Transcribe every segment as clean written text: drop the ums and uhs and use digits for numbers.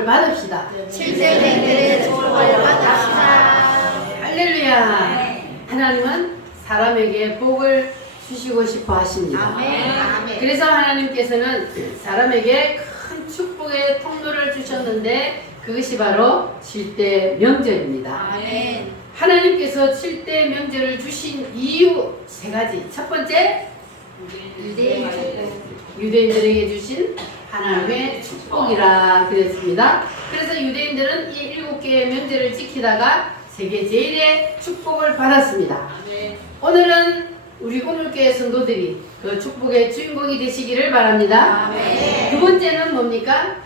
축복을 받읍시다. 7세대들의 축복을 받읍시다. 할렐루야. 하나님은 사람에게 복을 주시고 싶어 하십니다. 아멘. 그래서 하나님께서는 사람에게 큰 축복의 통로를 주셨는데 그것이 바로 7대 명절입니다. 아멘. 하나님께서 7대 명절을 주신 이유 세 가지. 첫 번째, 유대인 축복. 유대인들에게 주신 하나님의 축복이라 그랬습니다. 그래서 유대인들은 이 7개의 명절을 지키다가 세계 제일의 축복을 받았습니다. 오늘은 우리 오늘교회 성도들이 그 축복의 주인공이 되시기를 바랍니다. 아멘. 두 번째는 뭡니까?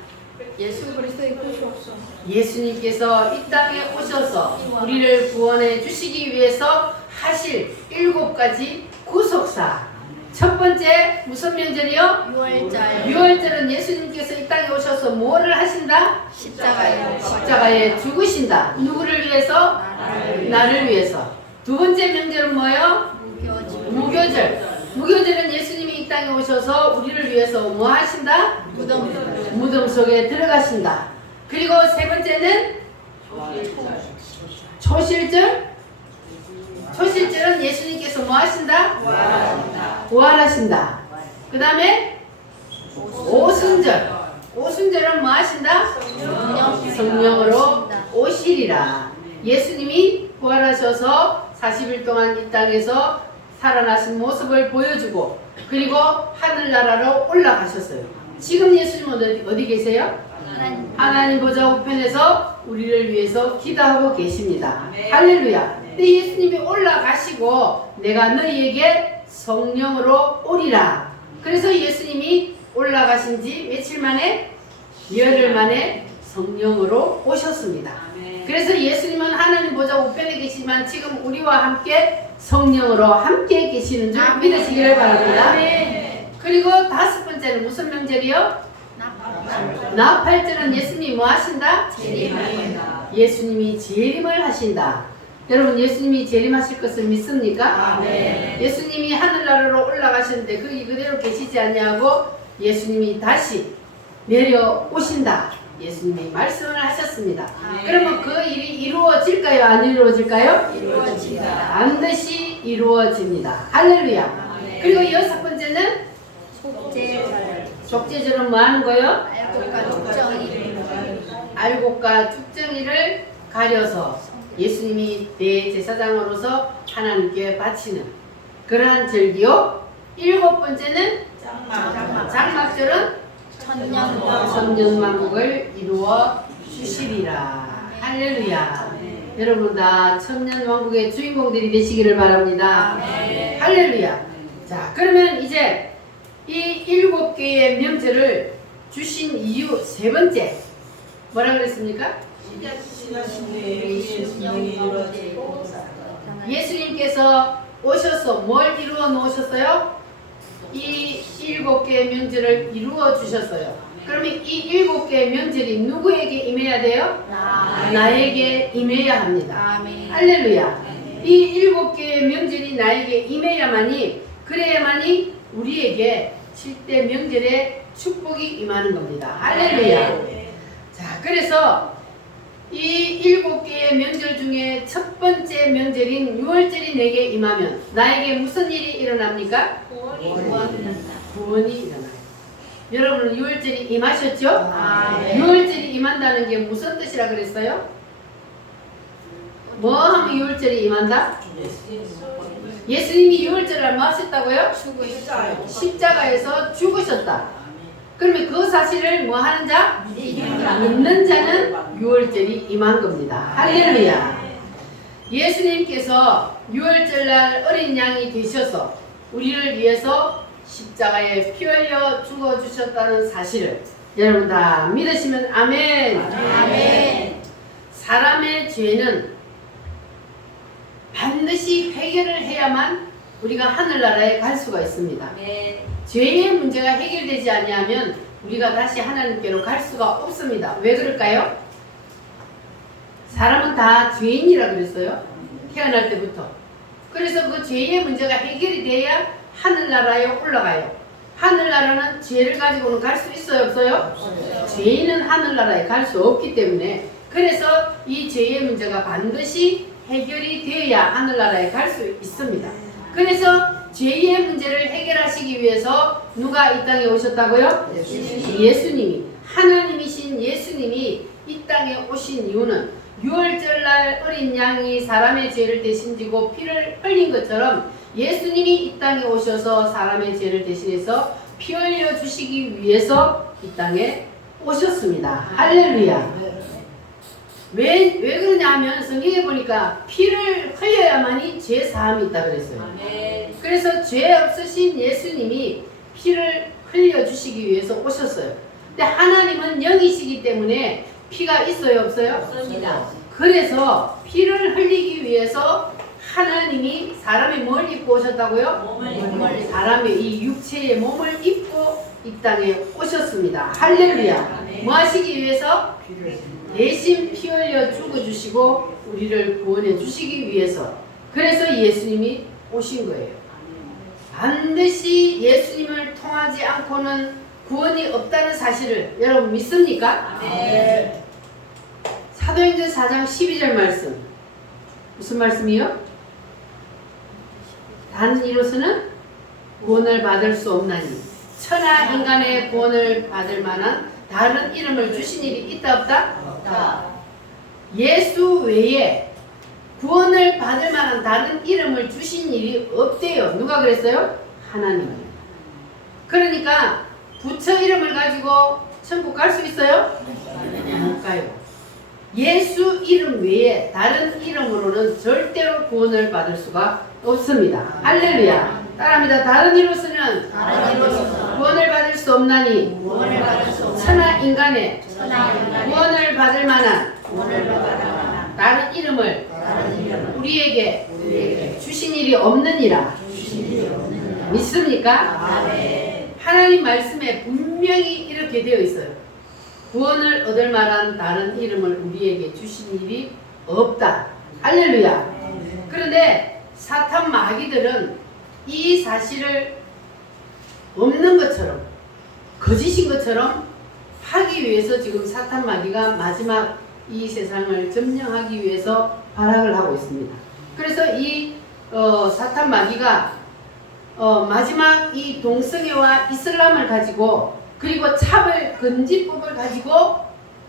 예수 그리스도의 구속소. 예수님께서 이 땅에 오셔서 우리를 구원해 주시기 위해서 하실 7가지 구속사. 첫 번째 무슨 명절이요? 6월절. 6월절은 예수님께서 이 땅에 오셔서 뭐를 하신다? 십자가에 죽으신다. 누구를 위해서? 나를 위해서. 두 번째 명절은 뭐예요? 무교절. 무교절은 예수님이 이 땅에 오셔서 우리를 위해서 뭐 하신다? 무덤 속에 들어가신다. 그리고 세 번째는 초실절. 초실절은 예수님께서 뭐 하신다? 부활하신다. 그 다음에 오순절. 오순절은 뭐 하신다? 성령으로 오시리라. 예수님이 부활하셔서 40일 동안 이 땅에서 살아나신 모습을 보여주고 그리고 하늘나라로 올라가셨어요. 지금 예수님은 어디 계세요? 하나님 보좌 우편에서 우리를 위해서 기도하고 계십니다. 할렐루야. 근데 예수님이 올라가시고 내가 너희에게 성령으로 오리라. 그래서 예수님이 올라가신 지 며칠 만에? 열흘 만에 성령으로 오셨습니다. 그래서 예수님은 하나님 보좌 우편에 계시지만 지금 우리와 함께 성령으로 함께 계시는 줄 믿으시기를 바랍니다. 그리고 다섯 번째는 무슨 명절이요? 나팔절은 예수님이 뭐 하신다? 예수님이 재림을 하신다. 여러분 예수님이 재림하실 것을 믿습니까? 예수님이 하늘나라로 올라가셨는데 거기 그대로 계시지 않냐고 반드시 다시 내려오신다. 예수님이 말씀을 하셨습니다. 그러면 그 일이 이루어질까요? 안 이루어질까요? 이루어집니다. 반드시 이루어집니다. 할렐루야. 그리고 여섯 번째는 속죄절. 족제절은 뭐 하는 거예요? 알곡과 독정이. 알곡과 죽정이를 가려서 예수님이 대제사장으로서 하나님께 바치는 그러한 절기요. 일곱 번째는 장막절은 천년왕국을 이루어 주시리라. 할렐루야. 여러분 다 천년왕국의 주인공들이 되시기를 바랍니다. 할렐루야. 자, 그러면 이제 이 7개의 명절을 주신 이유 세 번째 뭐라 그랬습니까? 예수님께서 오셔서 뭘 이루어 놓으셨어요? 이 7개의 명절을 이루어 주셨어요. 그러면 이 7개의 명절이 누구에게 임해야 돼요? 나에게 임해야 합니다. 할렐루야. 이 7개의 명절이 나에게 임해야만이 그래야만이 우리에게 7대 명절의 축복이 임하는 겁니다. 할렐루야. 자, 그래서 이 7개의 명절 중에 첫 번째 명절인 6월절이 내게 임하면 나에게 무슨 일이 일어납니까? 구원이 일어나요. 여러분은 6월절이 임하셨죠? 6월절이 임한다는 게 무슨 뜻이라 그랬어요? 뭐 하면 6월절이 임한다? 예수님이 6월절을 뭐 하셨다고요? 십자가에서 죽으셨다. 그러면 그 사실을 뭐 하는 자? 믿는 자는 6월절이 임한 겁니다. 할렐루야. 예수님께서 6월절날 어린 양이 되셔서 우리를 위해서 십자가에 피 흘려 죽어주셨다는 사실을 여러분 다 믿으시면 아멘. 사람의 죄는 반드시 해결을 해야만 우리가 하늘나라에 갈 수가 있습니다. 죄의 문제가 해결되지 않으면 우리가 다시 하나님께로 갈 수가 없습니다. 왜 그럴까요? 사람은 다 죄인이라 그랬어요. 태어날 때부터. 그래서 그 죄의 문제가 해결이 돼야 하늘나라에 올라가요. 하늘나라는 죄를 가지고는 갈 수 있어요, 없어요? 죄인은 하늘나라에 갈 수 없기 때문에, 그래서 이 죄의 문제가 반드시 해결이 되어야 하늘나라에 갈 수 있습니다. 그래서 죄의 문제를 해결하시기 위해서 누가 이 땅에 오셨다고요? 예수님이, 하나님이신 예수님이 이 땅에 오신 이유는 유월절날 어린 양이 사람의 죄를 대신 지고 피를 흘린 것처럼 예수님이 이 땅에 오셔서 사람의 죄를 대신해서 피 흘려 주시기 위해서 이 땅에 오셨습니다. 할렐루야. 왜 그러냐 하면 성경에 보니까 피를 흘려야만이 죄 사함이 있다 그랬어요. 그래서 죄 없으신 예수님이 피를 흘려 주시기 위해서 오셨어요. 근데 하나님은 영이시기 때문에 피가 있어요, 없어요? 없습니다. 그래서 피를 흘리기 위해서 하나님이 사람의 뭘 입고 오셨다고요? 몸을 사람의 이 육체의 몸을 입고 이 땅에 오셨습니다. 할렐루야. 뭐 하시기 위해서? 대신 피 흘려 죽어주시고 우리를 구원해 주시기 위해서. 그래서 예수님이 오신 거예요. 반드시 예수님을 통하지 않고는 구원이 없다는 사실을 여러분 믿습니까? 네. 사도행전 4장 12절 말씀. 무슨 말씀이요? 다른 이로서는 구원을 받을 수 없나니 천하 인간의 구원을 받을 만한 다른 이름을 주신 일이 있다 없다? 없다. 예수 외에 구원을 받을 만한 다른 이름을 주신 일이 없대요. 누가 그랬어요? 하나님이요. 그러니까 부처 이름을 가지고 천국 갈 수 있어요? 못 가요. 예수 이름 외에 다른 이름으로는 절대로 구원을 받을 수가 없습니다. 할렐루야. 따라합니다. 다른 이로서는 구원을 받을 수 없나니 구원을 받을 수 없나니 천하 인간의 천하 인간의 구원을 받을 만한 구원을 받을 만한 다른 이름을 다른 이름을 우리에게 우리에게 주신 일이 없느니라. 주신 일이 없느니라. 믿습니까? 아멘. 하나님 말씀에 분명히 이렇게 되어 있어요. 구원을 얻을 만한 다른 이름을 우리에게 주신 일이 없다. 할렐루야. 그런데 사탄 마귀들은 이 사실을 없는 것처럼, 거짓인 것처럼 하기 위해서 지금 사탄 마귀가 마지막 이 세상을 점령하기 위해서 발악을 하고 있습니다. 그래서 이 사탄 마귀가 마지막 이 동성애와 이슬람을 가지고, 그리고 차별 금지법을 가지고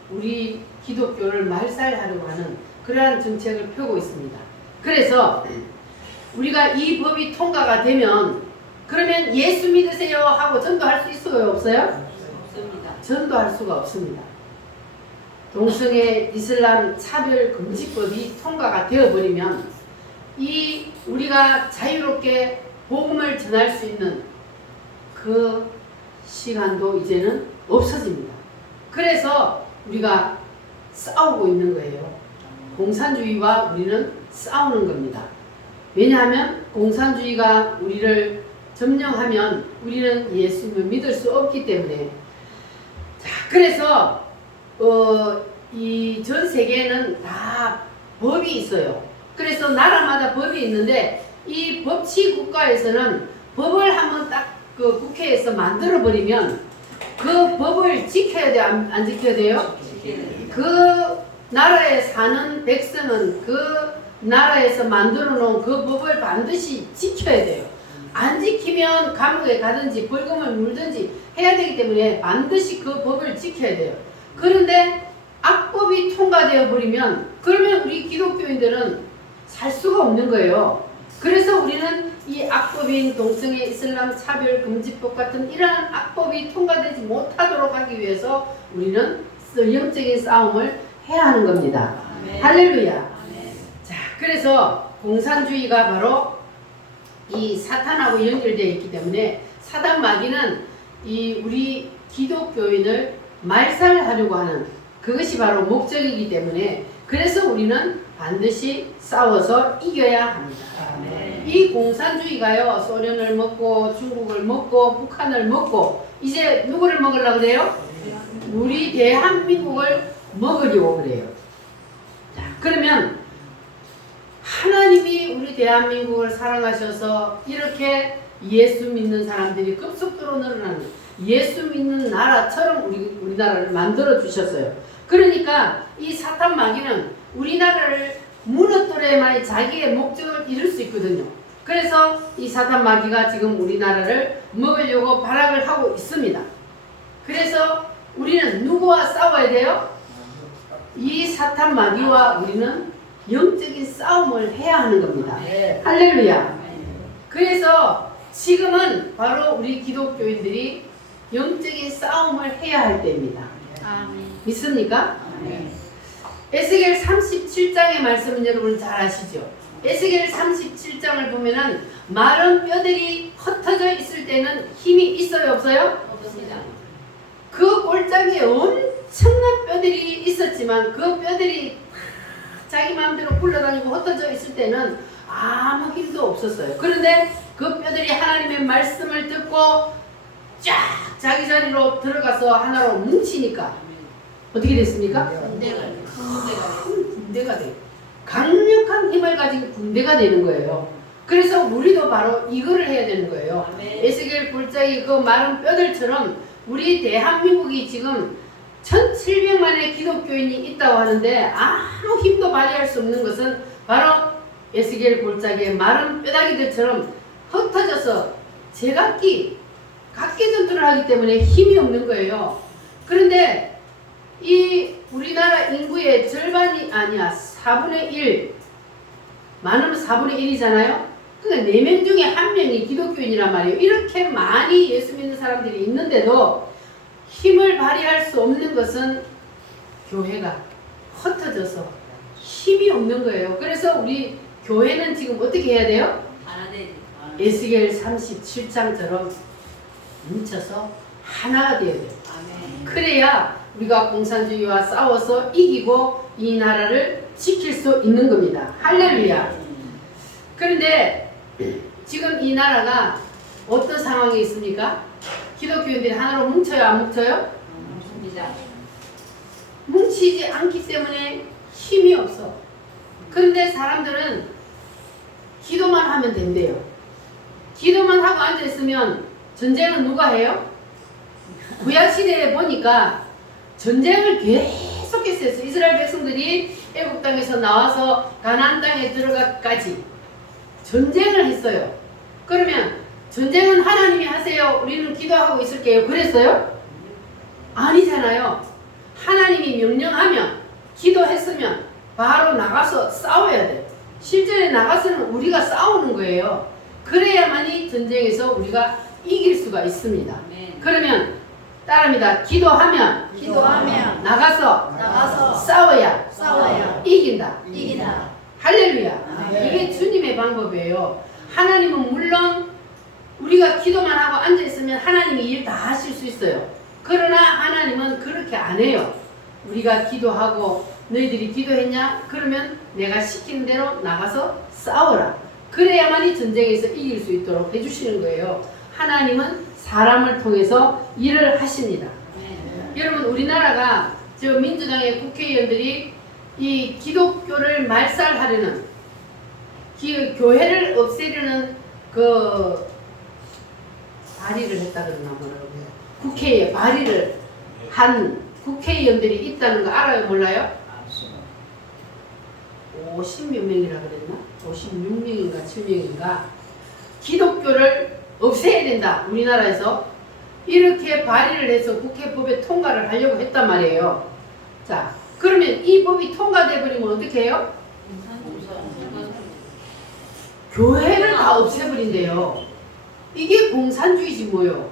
우리 기독교를 말살하려고 하는 그러한 정책을 펴고 있습니다. 그래서 우리가 이 법이 통과가 되면 그러면 예수 믿으세요 하고 전도할 수 있어요, 없어요? 없습니다. 전도할 수가 없습니다. 동성애 이슬람 차별 금지법이 통과가 되어버리면 이 우리가 자유롭게 복음을 전할 수 있는 그 시간도 이제는 없어집니다. 그래서 우리가 싸우고 있는 거예요. 공산주의와 우리는 싸우는 겁니다. 왜냐하면 공산주의가 우리를 점령하면 우리는 예수님을 믿을 수 없기 때문에. 자, 그래서 이 전 세계에는 다 법이 있어요. 그래서 나라마다 법이 있는데 이 법치 국가에서는 법을 한번 딱 그 국회에서 만들어 버리면 그 법을 지켜야 돼요, 안 지켜야 돼요? 그 나라에 사는 백성은 그 나라에서 만들어 놓은 그 법을 반드시 지켜야 돼요. 안 지키면 감옥에 가든지 벌금을 물든지 해야 되기 때문에 반드시 그 법을 지켜야 돼요. 그런데 악법이 통과되어 버리면 그러면 우리 기독교인들은 살 수가 없는 거예요. 그래서 우리는 이 악법인 동성애 이슬람 차별 금지법 같은 이러한 악법이 통과되지 못하도록 하기 위해서 우리는 영적인 싸움을 해야 하는 겁니다. 아멘. 할렐루야. 아멘. 자, 그래서 공산주의가 바로 이 사탄하고 연결되어 있기 때문에 사단 마귀는 이 우리 기독교인을 말살하려고 하는 그것이 바로 목적이기 때문에 그래서 우리는 반드시 싸워서 이겨야 합니다. 아멘. 이 공산주의가요, 소련을 먹고 중국을 먹고 북한을 먹고 이제 누구를 먹으려고 그래요? 우리 대한민국을 먹으려고 그래요. 자, 그러면 하나님이 우리 대한민국을 사랑하셔서 이렇게 예수 믿는 사람들이 급속도로 늘어나는 예수 믿는 나라처럼 우리나라를 만들어 주셨어요. 그러니까 이 사탄 마귀는 우리나라를 무너뜨려야만 자기의 목적을 이룰 수 있거든요. 그래서 이 사탄 마귀가 지금 우리나라를 먹으려고 발악을 하고 있습니다. 그래서 우리는 누구와 싸워야 돼요? 이 사탄 마귀와 우리는 영적인 싸움을 해야 하는 겁니다. 할렐루야. 그래서 지금은 바로 우리 기독교인들이 영적인 싸움을 해야 할 때입니다. 믿습니까? 에스겔 37장의 말씀은 여러분 잘 아시죠? 에스겔 37장을 보면은 마른 뼈들이 흩어져 있을 때는 힘이 있어요, 없어요? 없습니다. 그 꼴짝에 엄청난 뼈들이 있었지만 그 뼈들이 자기 마음대로 굴러다니고 흩어져 있을 때는 아무 힘도 없었어요. 그런데 그 뼈들이 하나님의 말씀을 듣고 쫙 자기 자리로 들어가서 하나로 뭉치니까 어떻게 됐습니까? 군대가 큰 군대가 돼요. 강력한 힘을 가진 군대가 되는 거예요. 그래서 우리도 바로 이거를 해야 되는 거예요. 에스겔 골짜기 그 마른 뼈들처럼 우리 대한민국이 지금 1700만의 기독교인이 있다고 하는데 아무 힘도 발휘할 수 없는 것은 바로 에스겔 골짜기의 마른 뼈다귀들처럼 흩어져서 제각기 각기 전투를 하기 때문에 힘이 없는 거예요. 그런데 이 우리나라 인구의 절반이 아니야 4분의 1 많으면 4분의 1이잖아요. 그러니까 4명 중에 1명이 기독교인이란 말이에요. 이렇게 많이 예수 믿는 사람들이 있는데도 힘을 발휘할 수 없는 것은 교회가 흩어져서 힘이 없는 거예요. 그래서 우리 교회는 지금 어떻게 해야 돼요? 에스겔 37장처럼 뭉쳐서 하나가 되어야 돼요. 그래야 우리가 공산주의와 싸워서 이기고 이 나라를 지킬 수 있는 겁니다. 할렐루야. 그런데 지금 이 나라가 어떤 상황에 있습니까? 기독교인들이 하나로 뭉쳐요, 안 뭉쳐요? 뭉치지 않기 때문에 힘이 없어. 그런데 사람들은 기도만 하면 된대요. 기도만 하고 앉아있으면 전쟁은 누가 해요? 구약시대에 보니까 전쟁을 계속해서 했어요. 이스라엘 백성들이 애국 땅에서 나와서 가나안 땅에 들어가까지 전쟁을 했어요. 그러면 전쟁은 하나님이 하세요. 우리는 기도하고 있을게요. 그랬어요? 아니잖아요. 하나님이 명령하면 기도했으면 바로 나가서 싸워야 돼. 실전에 나가서는 우리가 싸우는 거예요. 그래야만이 전쟁에서 우리가 이길 수가 있습니다. 그러면 따라합니다. 기도하면 나가서 싸워야 이긴다. 할렐루야. 이게 주님의 방법이에요. 하나님은 물론 우리가 기도만 하고 앉아있으면 하나님이 일 다 하실 수 있어요. 그러나 하나님은 그렇게 안 해요. 우리가 기도하고 너희들이 기도했냐? 그러면 내가 시키는 대로 나가서 싸워라. 그래야만이 전쟁에서 이길 수 있도록 해주시는 거예요. 하나님은 사람을 통해서 일을 하십니다. 여러분 우리나라가 저 민주당의 국회의원들이 이 기독교를 말살하려는 교회를 없애려는 그 발의를 했다 그러나 뭐라고요? 국회에 발의를 한 국회의원들이 있다는 거 알아요? 몰라요? 50몇 명이라 그랬나? 56명인가 7명인가 기독교를 없애야 된다. 우리나라에서 이렇게 발의를 해서 국회법에 통과를 하려고 했단 말이에요. 자, 그러면 이 법이 통과돼 버리면 어떻게 해요? 교회를 다 없애버린대요. 이게 공산주의지 뭐요.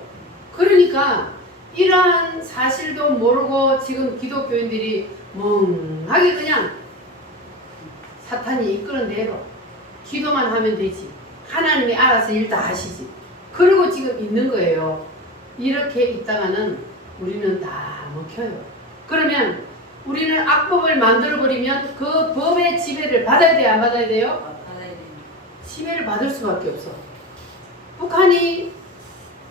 그러니까 이러한 사실도 모르고 지금 기독교인들이 멍하게 그냥 사탄이 이끄는 대로 기도만 하면 되지. 하나님이 알아서 일 다 하시지. 그러고 지금 있는 거예요. 이렇게 있다가는 우리는 다 먹혀요. 그러면 우리는 악법을 만들어버리면 그 법의 지배를 받아야 돼요? 안 받아야 돼요? 지배를 받을 수밖에 없어. 북한이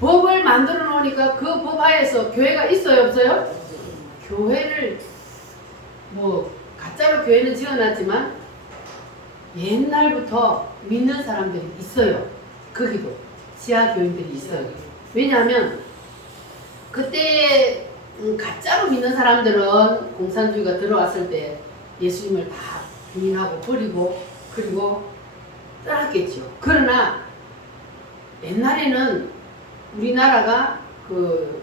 법을 만들어 놓으니까 그 법 하에서 교회가 있어요? 없어요? 교회를 뭐 가짜로 교회는 지어놨지만 옛날부터 믿는 사람들이 있어요. 거기도 지하 교인들이 있어요. 왜냐하면 그때 가짜로 믿는 사람들은 공산주의가 들어왔을 때 예수님을 다 부인하고 버리고 그리고 떠났겠죠. 그러나 옛날에는 우리나라가 그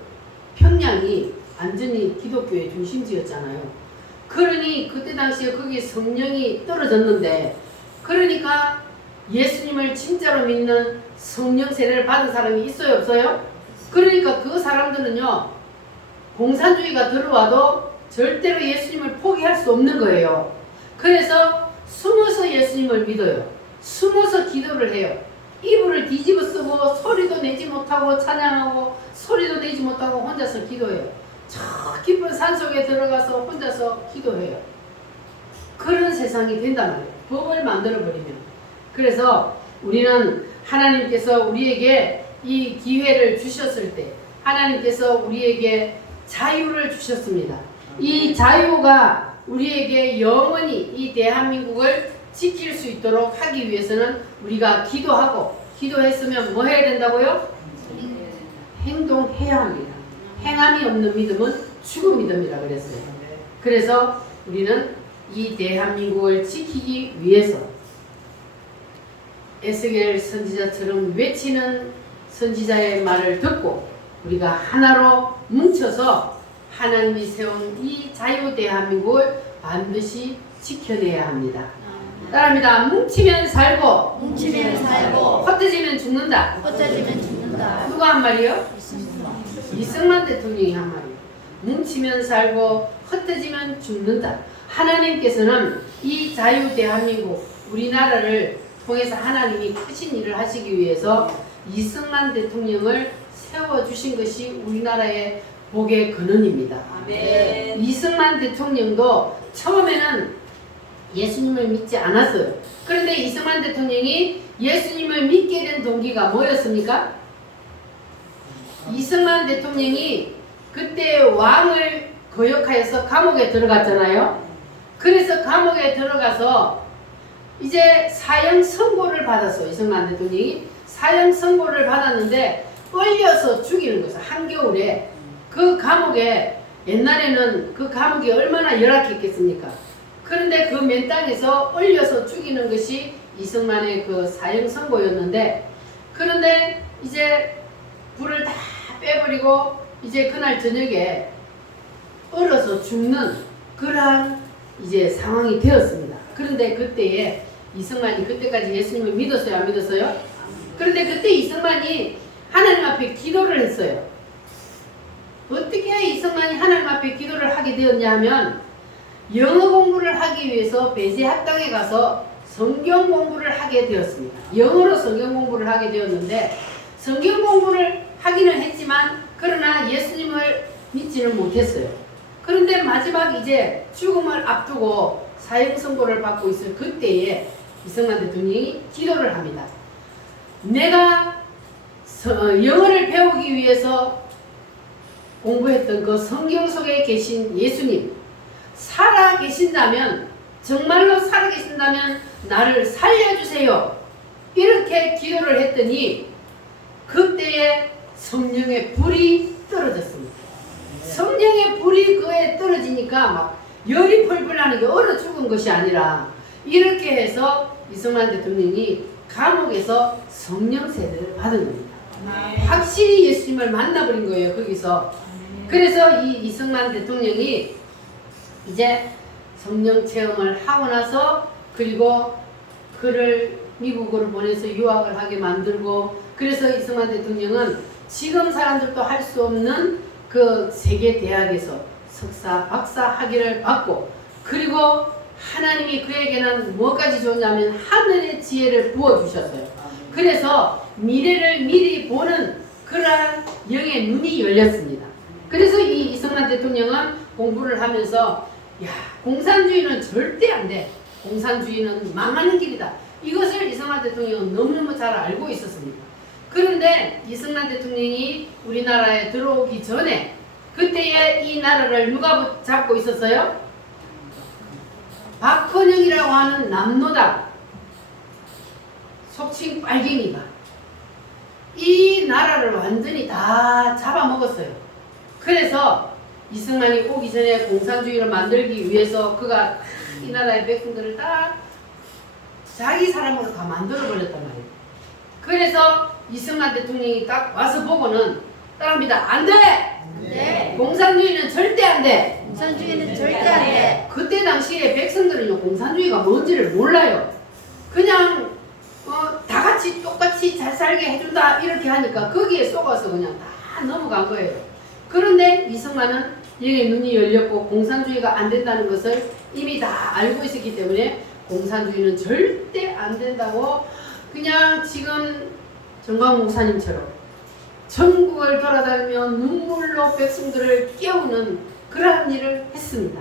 평양이 완전히 기독교의 중심지였잖아요. 그러니 그때 당시에 거기에 성령이 떨어졌는데, 그러니까 예수님을 진짜로 믿는 성령 세례를 받은 사람이 있어요, 없어요? 그러니까 그 사람들은요, 공산주의가 들어와도 절대로 예수님을 포기할 수 없는 거예요. 그래서 숨어서 예수님을 믿어요. 숨어서 기도를 해요. 이불을 뒤집어 쓰고 소리도 내지 못하고 찬양하고 소리도 내지 못하고 혼자서 기도해요. 저 깊은 산속에 들어가서 혼자서 기도해요. 그런 세상이 된단 말이에요. 법을 만들어버리면. 그래서 우리는 하나님께서 우리에게 이 기회를 주셨을 때 하나님께서 우리에게 자유를 주셨습니다. 이 자유가 우리에게 영원히 이 대한민국을 지킬 수 있도록 하기 위해서는 우리가 기도하고, 기도했으면 뭐 해야 된다고요? 행동해야 합니다. 행함이 없는 믿음은 죽은 믿음이라 그랬어요. 그래서 우리는 이 대한민국을 지키기 위해서 에스겔 선지자처럼 외치는 선지자의 말을 듣고 우리가 하나로 뭉쳐서 하나님이 세운 이 자유 대한민국을 반드시 지켜내야 합니다. 따라합니다. 뭉치면 살고, 뭉치면 살고, 헛되지면 죽는다. 헛되지면 죽는다. 누가 한 말이요? 이승만 대통령이 한 말이에요. 뭉치면 살고 흩어지면 죽는다. 하나님께서는 이 자유 대한민국 우리나라를 통해서 하나님이 크신 일을 하시기 위해서 이승만 대통령을 세워주신 것이 우리나라의 복의 근원입니다. 아멘. 이승만 대통령도 처음에는 예수님을 믿지 않았어요. 그런데 이승만 대통령이 예수님을 믿게 된 동기가 뭐였습니까? 이승만 대통령이 그때 왕을 거역하여서 감옥에 들어갔잖아요. 그래서 감옥에 들어가서 이제 사형 선고를 받았어요. 이승만 대통령이 사형 선고를 받았는데 끌려서 죽이는 거죠. 한겨울에 그 감옥에, 옛날에는 그 감옥이 얼마나 열악했겠습니까? 그런데 그 맨 땅에서 끌려서 죽이는 것이 이승만의 그 사형 선고였는데, 그런데 이제 불을 다 빼버리고 이제 그날 저녁에 얼어서 죽는 그러한 이제 상황이 되었습니다. 그런데 그때에 이승만이 그때까지 예수님을 믿었어요, 안 믿었어요? 그런데 그때 이승만이 하나님 앞에 기도를 했어요. 어떻게 이승만이 하나님 앞에 기도를 하게 되었냐 하면, 영어 공부를 하기 위해서 배제학당에 가서 성경 공부를 하게 되었습니다. 영어로 성경 공부를 하게 되었는데, 성경 공부를 하기는 했지만 그러나 예수님을 믿지는 못했어요. 그런데 마지막 이제 죽음을 앞두고 사형 선고를 받고 있을 그때에 이승만 대통령이 기도를 합니다. 내가 영어를 배우기 위해서 공부했던 그 성경 속에 계신 예수님, 살아 계신다면, 정말로 살아 계신다면 나를 살려주세요. 이렇게 기도를 했더니 그때에 성령의 불이 떨어졌습니다. 성령의 불이 그에 떨어지니까 막 열이 펄펄 나는 게 얼어 죽은 것이 아니라, 이렇게 해서 이승만 대통령이 감옥에서 성령 세례를 받은 겁니다. 확실히 예수님을 만나버린 거예요, 거기서. 그래서 이 이승만 대통령이 이제 성령 체험을 하고 나서, 그리고 그를 미국으로 보내서 유학을 하게 만들고, 그래서 이승만 대통령은 지금 사람들도 할 수 없는 그 세계 대학에서 석사, 박사 학위를 받고, 그리고 하나님이 그에게는 뭐까지 줬냐면 하늘의 지혜를 부어주셨어요. 그래서 미래를 미리 보는 그러한 영의 눈이 열렸습니다. 그래서 이 이승만 대통령은 공부를 하면서, 야, 공산주의는 절대 안 돼. 공산주의는 망하는 길이다. 이것을 이승만 대통령은 너무너무 잘 알고 있었습니다. 그런데 이승만 대통령이 우리나라에 들어오기 전에, 그때에 이 나라를 누가 잡고 있었어요? 박헌영이라고 하는 남노당, 속칭 빨갱이가 이 나라를 완전히 다 잡아먹었어요. 그래서 이승만이 오기 전에 공산주의를 만들기 위해서 그가 이 나라의 백성들을 다 자기 사람으로 다 만들어버렸단 말이에요. 그래서 이승만 대통령이 딱 와서 보고는 따라합니다. 안 돼! 네. 공산주의는 절대 안 돼! 공산주의는 절대 안 돼. 그때 당시에 백성들은요, 공산주의가 뭔지를 몰라요. 그냥 다 같이 똑같이 잘 살게 해준다 이렇게 하니까 거기에 속아서 그냥 다 넘어간 거예요. 그런데 이승만은 여기에 눈이 열렸고 공산주의가 안 된다는 것을 이미 다 알고 있었기 때문에 공산주의는 절대 안 된다고 그냥 지금 정광 목사님처럼 전국을 돌아다니며 눈물로 백성들을 깨우는 그러한 일을 했습니다.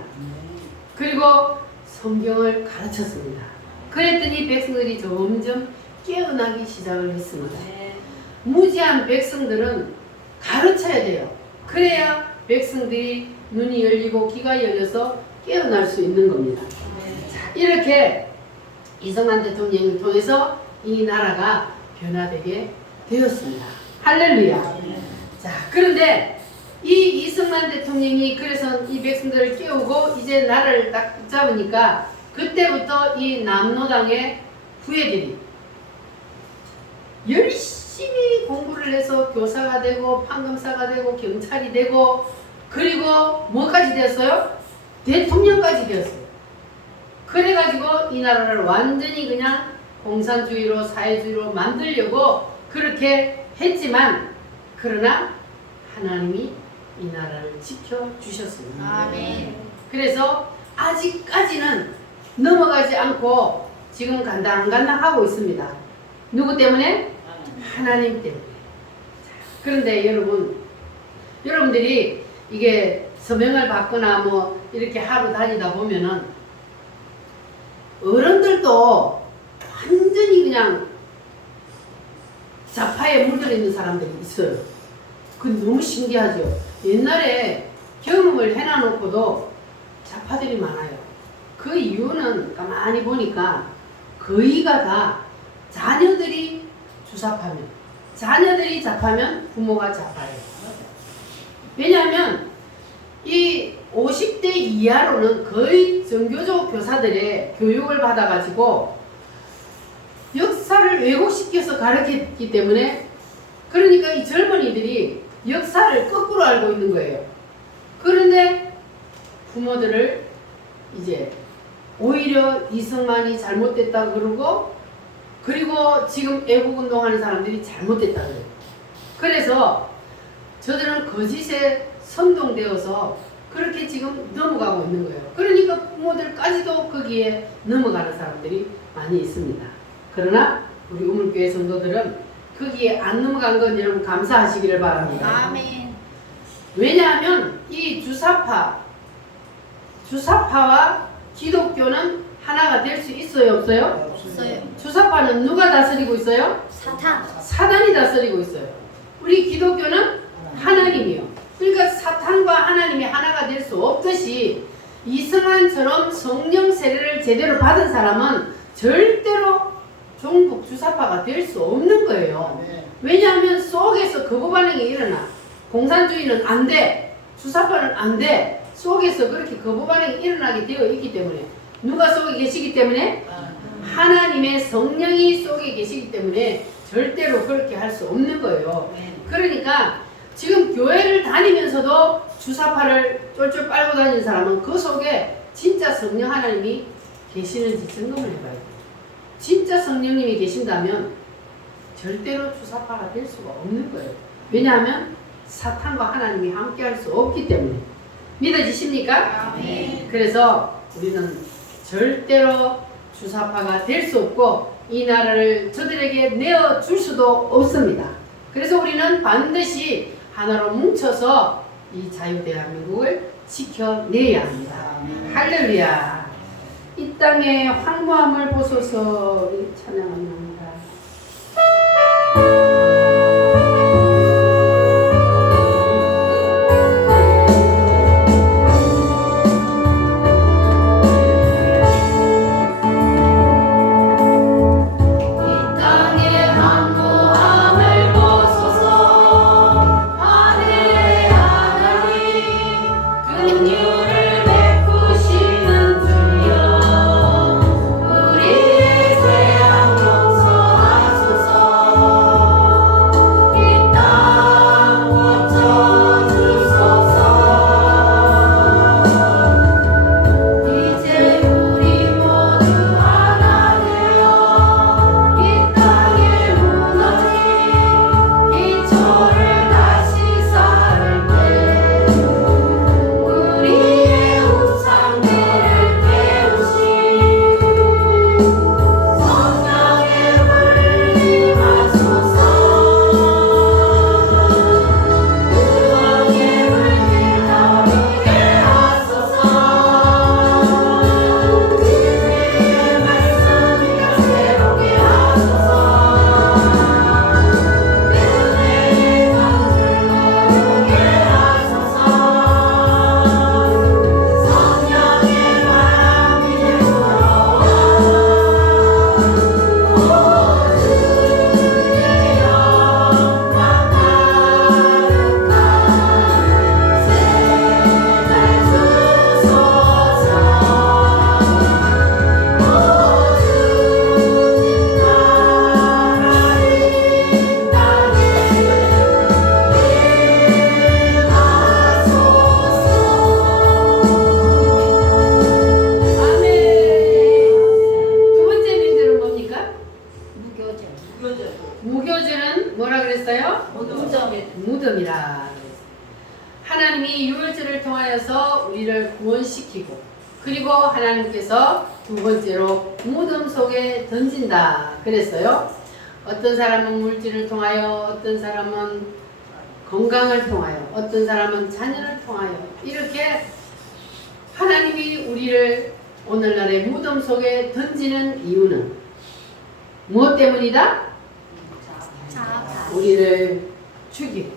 그리고 성경을 가르쳤습니다. 그랬더니 백성들이 점점 깨어나기 시작을 했습니다. 무지한 백성들은 가르쳐야 돼요. 그래야 백성들이 눈이 열리고 귀가 열려서 깨어날 수 있는 겁니다. 자, 이렇게 이승만 대통령을 통해서 이 나라가 변화되게 되었습니다. 할렐루야. 자, 그런데 이 이승만 대통령이 그래서 이 백성들을 깨우고 이제 나라를 딱 붙잡으니까 그때부터 이 남로당의 후예들이 열심히 공부를 해서 교사가 되고 판검사가 되고 경찰이 되고 그리고 뭐까지 되었어요? 대통령까지 되었어요. 그래가지고 이 나라를 완전히 그냥 공산주의로 사회주의로 만들려고 그렇게 했지만 그러나 하나님이 이 나라를 지켜주셨습니다. 아멘. 그래서 아직까지는 넘어가지 않고 지금 간당간당 하고 있습니다. 누구 때문에? 하나님 때문에. 그런데 여러분들이 이게 서명을 받거나 뭐 이렇게 하러 다니다 보면은 어른들도 완전히 그냥 좌파에 물들어 있는 사람들이 있어요. 그건 너무 신기하죠. 옛날에 경험을 해놔놓고도 좌파들이 많아요. 그 이유는 가만히 보니까 거의가 다 자녀들이 주사파면, 자녀들이 좌파면 부모가 좌파예요. 왜냐하면 이 50대 이하로는 거의 정교조 교사들의 교육을 받아가지고 역사를 왜곡시켜서 가르쳤기 때문에 그러니까 이 젊은이들이 역사를 거꾸로 알고 있는 거예요. 그런데 부모들을 이제 오히려 이승만이 잘못됐다 그러고 그리고 지금 애국운동하는 사람들이 잘못됐다 그래요. 그래서 저들은 거짓에 선동되어서 그렇게 지금 넘어가고 있는 거예요. 그러니까 부모들까지도 거기에 넘어가는 사람들이 많이 있습니다. 그러나 우리 우물교회 성도들은 거기에 안 넘어간 건 여러분 감사하시기를 바랍니다. 아멘. 왜냐하면 이 주사파와 기독교는 하나가 될 수 있어요, 없어요? 없어요. 주사파는 누가 다스리고 있어요? 사탄. 사단이 다스리고 있어요. 우리 기독교는 하나님이요. 그러니까 사탄과 하나님이 하나가 될 수 없듯이 이승만처럼 성령 세례를 제대로 받은 사람은 절대로 종북 주사파가 될 수 없는 거예요. 왜냐하면 속에서 거부 반응이 일어나. 공산주의는 안 돼. 주사파는 안 돼. 속에서 그렇게 거부 반응이 일어나게 되어 있기 때문에 누가 속에 계시기 때문에? 하나님의 성령이 속에 계시기 때문에 절대로 그렇게 할 수 없는 거예요. 그러니까 지금 교회를 다니면서도 주사파를 쫄쫄 빨고 다니는 사람은 그 속에 진짜 성령 하나님이 계시는지 점검을 해봐야 돼요. 진짜 성령님이 계신다면 절대로 주사파가 될 수가 없는 거예요. 왜냐하면 사탄과 하나님이 함께 할 수 없기 때문에. 믿어지십니까? 아멘. 그래서 우리는 절대로 주사파가 될 수 없고 이 나라를 저들에게 내어줄 수도 없습니다. 그래서 우리는 반드시 하나로 뭉쳐서 이 자유대한민국을 지켜내야 합니다. 할렐루야. 이 땅의 황무함을 보소서. 찬양합니다. 이 땅의 황무함을 보소서. 무교절은 뭐라 그랬어요? 무덤이라. 하나님이 유월절을 통하여서 우리를 구원시키고, 그리고 하나님께서 두 번째로 무덤 속에 던진다 그랬어요. 어떤 사람은 물질을 통하여, 어떤 사람은 건강을 통하여, 어떤 사람은 자녀를 통하여, 이렇게 하나님이 우리를 오늘날의 무덤 속에 던지는 이유는 무엇 때문이다? 우리를 죽이고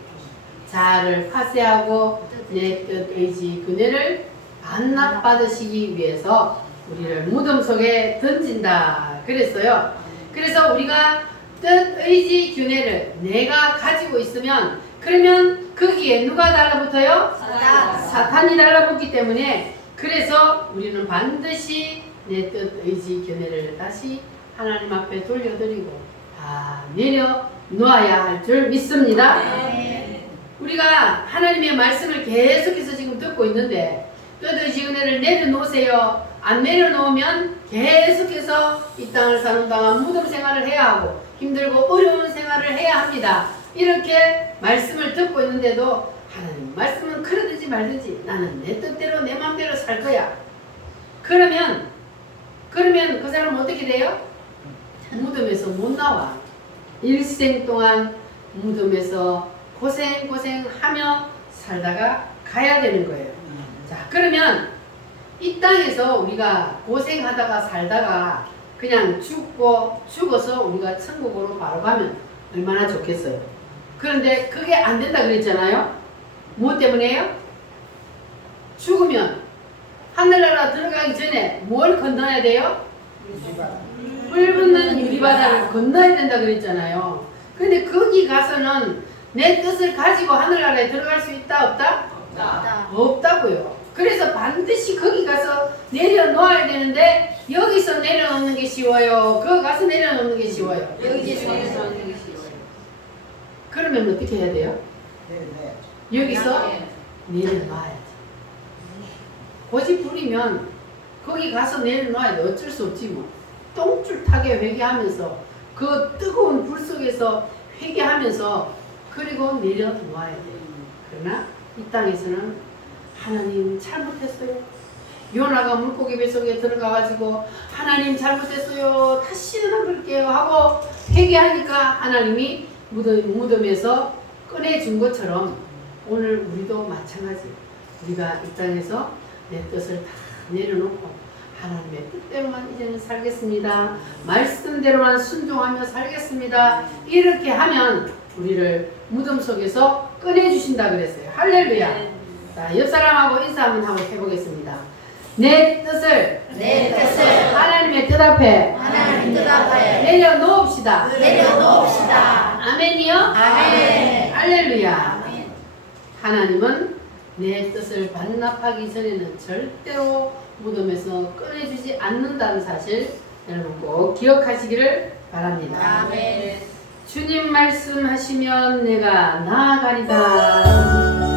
자아를 파쇄하고 내 뜻, 의지, 그네를 반납받으시기 위해서 우리를 무덤 속에 던진다 그랬어요. 그래서 우리가 뜻, 의지, 균해를 내가 가지고 있으면, 그러면 거기에 누가 달라붙어요? 사탄이 달라붙기 때문에, 그래서 우리는 반드시 내 뜻, 의지, 균해를 다시 하나님 앞에 돌려드리고 다 내려놓아야 할 줄 믿습니다. 우리가 하나님의 말씀을 계속해서 지금 듣고 있는데, 뜻, 의지, 균해를 내려놓으세요. 안 내려놓으면 계속해서 이 땅을 사는 동안 무덤 생활을 해야 하고 힘들고 어려운 생활을 해야 합니다. 이렇게 말씀을 듣고 있는데도 하나님 말씀은 그러든지 말든지 나는 내 뜻대로 내 마음대로 살 거야. 그러면 그 사람은 어떻게 돼요? 무덤에서 못 나와. 일생 동안 무덤에서 고생하며 살다가 가야 되는 거예요. 자, 그러면 이 땅에서 우리가 고생하다가 살다가 그냥 죽어서 우리가 천국으로 바로 가면 얼마나 좋겠어요. 그런데 그게 안 된다 그랬잖아요. 무엇 때문에요? 죽으면 하늘나라 들어가기 전에 뭘 건너야 돼요? 물 붙는 유리바다를 건너야 된다 그랬잖아요. 근데 거기 가서는 내 뜻을 가지고 하늘나라에 들어갈 수 있다 없다? 없다고요. 그래서 반드시 거기 가서 내려놓아야 되는데, 여기서 내려놓는 게 쉬워요? 거기 가서 내려놓는 게 쉬워요? 여기서 내려놓는 게 쉬워요. 그러면 어떻게 해야 돼요? 여기서 내려놔야지. 고집 부리면 거기 가서 내려놔야 돼. 어쩔 수 없지 뭐. 똥줄 타게 회개하면서 그 뜨거운 불 속에서 회개하면서 그리고 내려놓아야 돼. 그러나 이 땅에서는 하나님 잘못했어요. 요나가 물고기 뱃속에 들어가가지고 하나님 잘못했어요. 다시는 안 그럴게요 하고 회개하니까 하나님이 무덤에서 꺼내준 것처럼 오늘 우리도 마찬가지. 우리가 이 땅에서 내 뜻을 다 내려놓고 하나님의 뜻대로만 이제는 살겠습니다. 말씀대로만 순종하며 살겠습니다. 이렇게 하면 우리를 무덤 속에서 꺼내주신다 그랬어요. 할렐루야. 자, 옆 사람하고 인사 한번 하고 해보겠습니다. 내 뜻을 하나님의 뜻 앞에 내려놓읍시다. 아멘이요? 아멘. 할렐루야. 아멘. 하나님은 내 뜻을 반납하기 전에는 절대로 무덤에서 꺼내주지 않는다는 사실 여러분 꼭 기억하시기를 바랍니다. 아멘. 주님 말씀하시면 내가 나아가리다.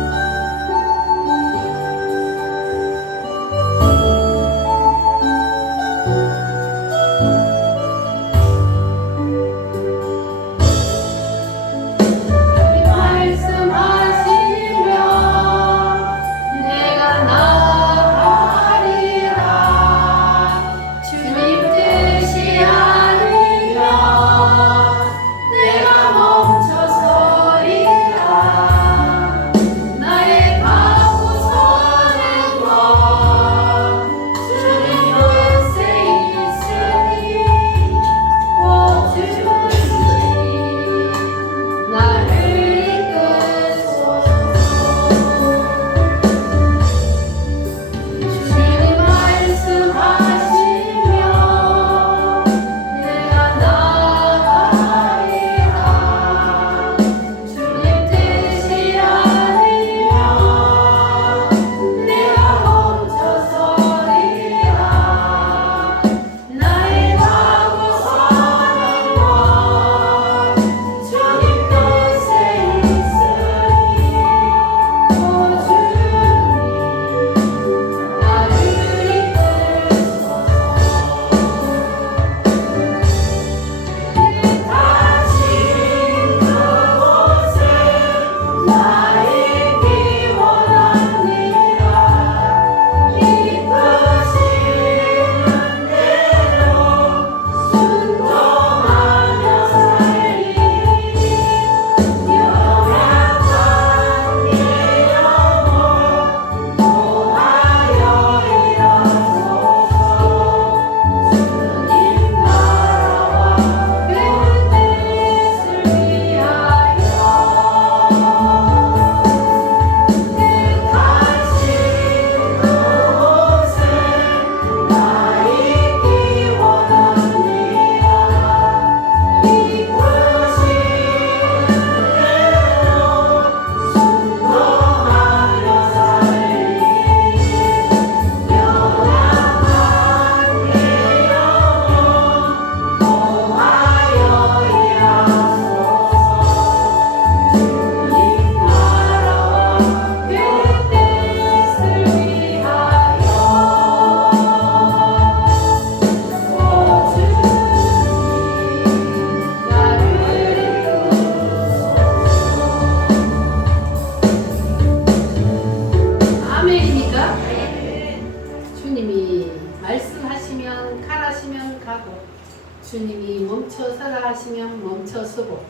원하시면 멈춰서고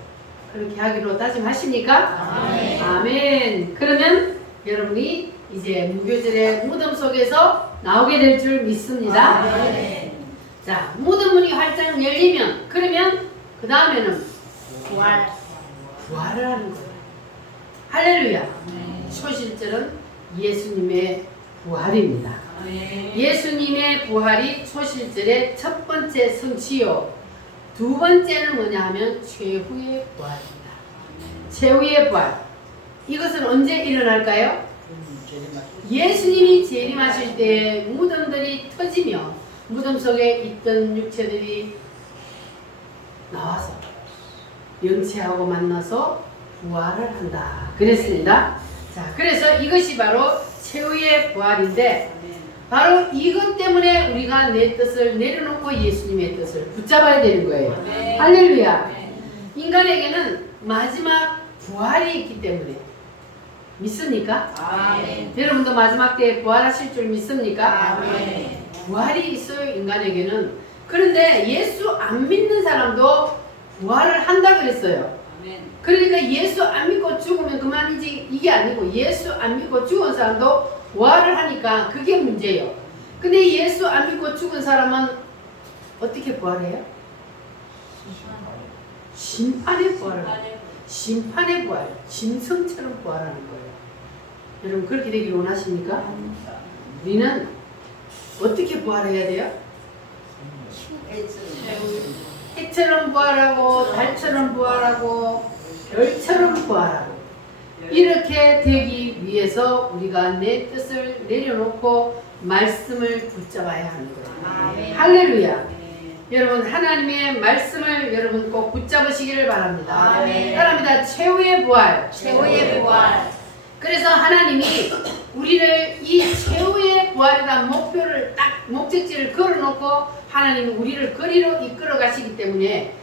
그렇게 하기로 다짐하십니까? 아멘. 그러면 여러분이 이제 무교절의 무덤 속에서 나오게 될 줄 믿습니다. 자, 무덤 문이 활짝 열리면 그러면 그 다음에는 부활을 하는 거예요. 할렐루야. 초실절은 예수님의 부활입니다. 예수님의 부활이 초실절의 첫 번째 성취요. 두 번째는 뭐냐 하면 최후의 부활입니다. 최후의 부활. 이것은 언제 일어날까요? 예수님이 재림하실 때 무덤들이 터지며 무덤 속에 있던 육체들이 나와서 영체하고 만나서 부활을 한다. 그랬습니다. 자, 그래서 이것이 바로 최후의 부활인데 바로 이것 때문에 우리가 내 뜻을 내려놓고 예수님의 뜻을 붙잡아야 되는 거예요. 할렐루야. 인간에게는 마지막 부활이 있기 때문에 믿습니까? 여러분도 마지막 때에 부활하실 줄 믿습니까? 부활이 있어요, 인간에게는. 그런데 예수 안 믿는 사람도 부활을 한다 그랬어요. 그러니까 예수 안 믿고 죽으면 그만이지 이게 아니고 예수 안 믿고 죽은 사람도 부활을 하니까 그게 문제예요. 근데 예수 안 믿고 죽은 사람은 어떻게 부활해요? 심판의 부활을. 심판의 부활. 짐승처럼 부활하는 거예요. 여러분 그렇게 되기를 원하십니까? 우리는 어떻게 부활해야 돼요? 해처럼 부활하고 달처럼 부활하고 별처럼 부활하고 이렇게 되기 위해서 우리가 내 뜻을 내려놓고 말씀을 붙잡아야 하는 거예요. 할렐루야. 여러분 하나님의 말씀을 여러분 꼭 붙잡으시기를 바랍니다. 따라합니다. 최후의 부활. 그래서 하나님이 우리를 이 최후의 부활이다 목표를 딱 목적지를 걸어놓고 하나님이 우리를 거리로 이끌어 가시기 때문에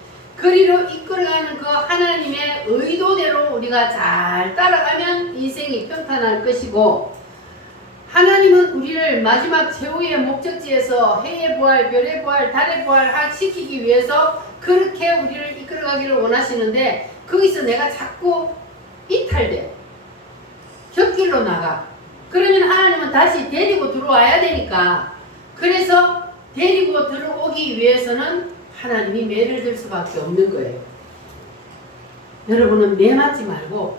거리로 이끌어가는 그 하나님의 의도대로 우리가 잘 따라가면 인생이 평탄할 것이고 하나님은 우리를 마지막 최후의 목적지에서 해의 부활, 별의 부활, 달의 부활 시키기 위해서 그렇게 우리를 이끌어가기를 원하시는데 거기서 내가 자꾸 이탈돼 곁길로 나가. 그러면 하나님은 다시 데리고 들어와야 되니까 그래서 데리고 들어오기 위해서는 하나님이 매를 들 수밖에 없는 거예요. 여러분은 매 맞지 말고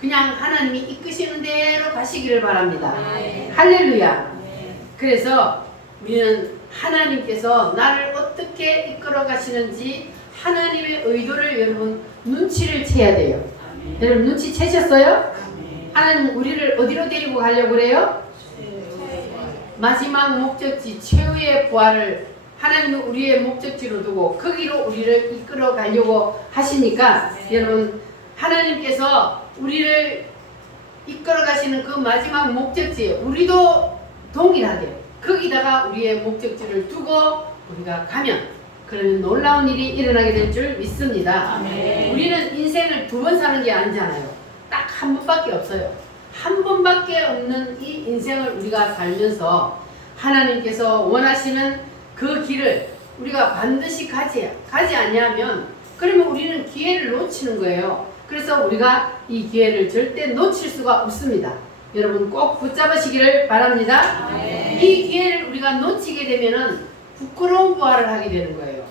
그냥 하나님이 이끄시는 대로 가시기를 바랍니다. 할렐루야. 그래서 우리는 하나님께서 나를 어떻게 이끌어 가시는지 하나님의 의도를 여러분 눈치를 채야 돼요. 여러분 눈치 채셨어요? 하나님 우리를 어디로 데리고 가려고 그래요? 마지막 목적지 최후의 부활을 하나님은 우리의 목적지로 두고 거기로 우리를 이끌어 가려고 하시니까 여러분 하나님께서 우리를 이끌어 가시는 그 마지막 목적지에 우리도 동일하게 거기다가 우리의 목적지를 두고 우리가 가면 그러면 놀라운 일이 일어나게 될 줄 믿습니다. 우리는 인생을 두 번 사는 게 아니잖아요. 딱 한 번밖에 없어요. 한 번밖에 없는 이 인생을 우리가 살면서 하나님께서 원하시는 그 길을 우리가 반드시 가지 않냐면 그러면 우리는 기회를 놓치는 거예요. 그래서 우리가 이 기회를 절대 놓칠 수가 없습니다. 여러분 꼭 붙잡으시기를 바랍니다. 이 기회를 우리가 놓치게 되면은 부끄러운 부활을 하게 되는 거예요.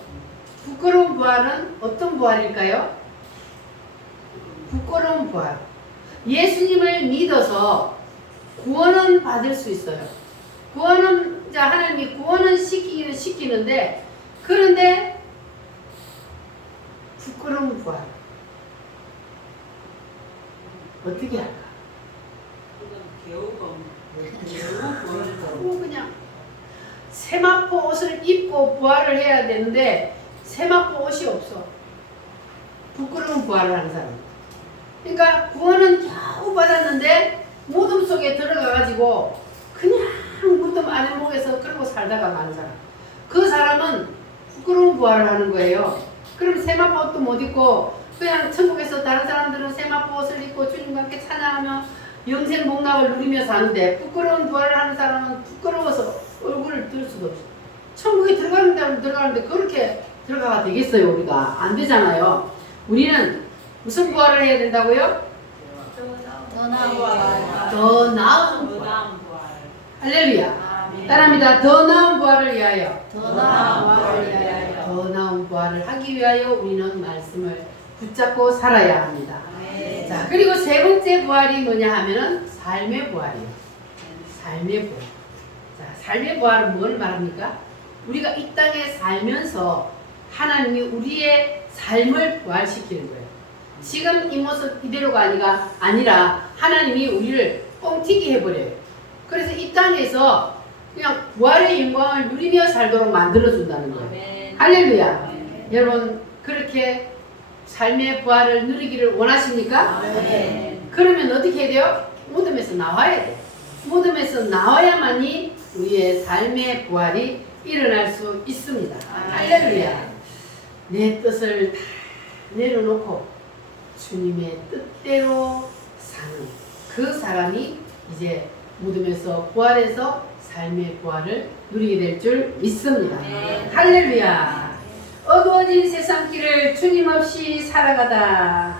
부끄러운 부활은 어떤 부활일까요? 부끄러운 부활. 예수님을 믿어서 구원은 받을 수 있어요. 구원은 하나님이 구원은 시키기는 시키는데 그런데 부끄러운 부활 어떻게 할까? 그냥 세마포 옷을 입고 부활을 해야 되는데 세마포 옷이 없어. 부끄러운 부활을 하는 사람. 그러니까 구원은 겨우 받았는데 무덤 속에 들어가가지고 그냥 무덤 아랫목에서 그러고 살다가 가는 사람. 그 사람은 부끄러운 부활을 하는 거예요. 그럼 세마포 옷도 못 입고 그냥 천국에서 다른 사람들은 세마포 옷을 입고 주님과 함께 찬양하며 영생 복락을 누리며 사는데 부끄러운 부활을 하는 사람은 부끄러워서 얼굴을 들 수도 없어. 천국에 들어가는데 그렇게 들어가가 되겠어요? 우리가 안 되잖아요. 우리는 무슨 부활을 해야 된다고요? 더 나은 부활. 더 나은 부활. 할렐루야. 따라합니다. 더 나은 부활을 위하여. 더 나은 부활을 위하여. 더 나은 부활을 하기 위하여 우리는 말씀을 붙잡고 살아야 합니다. 자, 그리고 세 번째 부활이 뭐냐 하면은 삶의 부활이에요. 삶의 부활. 자, 삶의 부활은 뭘 말합니까? 우리가 이 땅에 살면서 하나님이 우리의 삶을 부활시키는 거예요. 지금 이 모습 이대로가 아니라 하나님이 우리를 뻥튀기 해버려요. 그래서 이 땅에서 그냥 부활의 영광을 누리며 살도록 만들어준다는 거예요. 할렐루야. 여러분 그렇게 삶의 부활을 누리기를 원하십니까? 그러면 어떻게 해야 돼요? 무덤에서 나와야 돼요. 무덤에서 나와야만이 우리의 삶의 부활이 일어날 수 있습니다. 할렐루야. 내 뜻을 다 내려놓고 주님의 뜻대로 사는 그 사람이 이제 무덤에서 부활해서 삶의 부활을 누리게 될 줄 믿습니다. 할렐루야. 어두워진 세상길을 주님 없이 살아가다.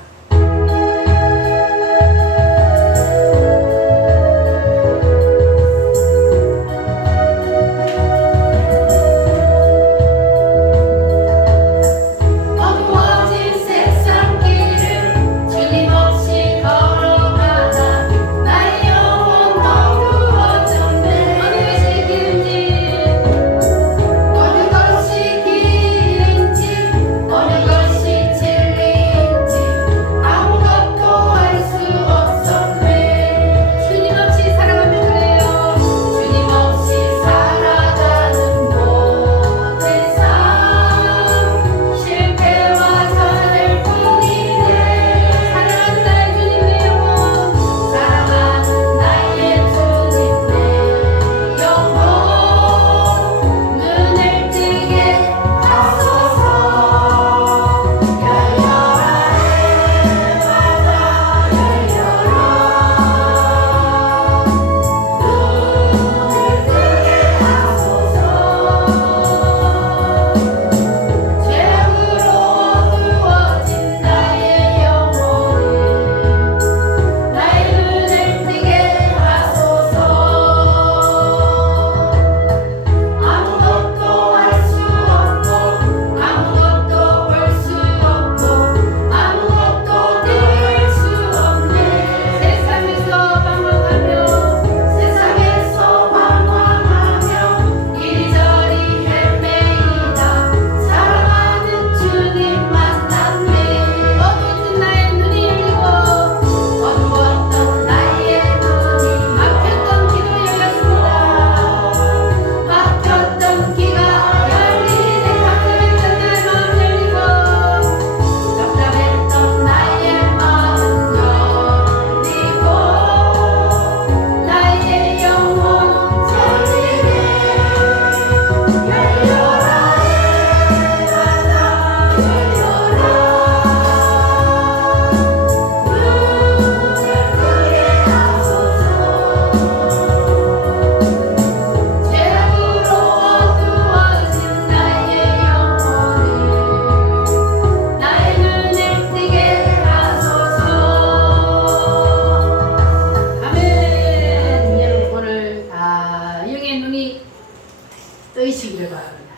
뜨이시기를 바랍니다.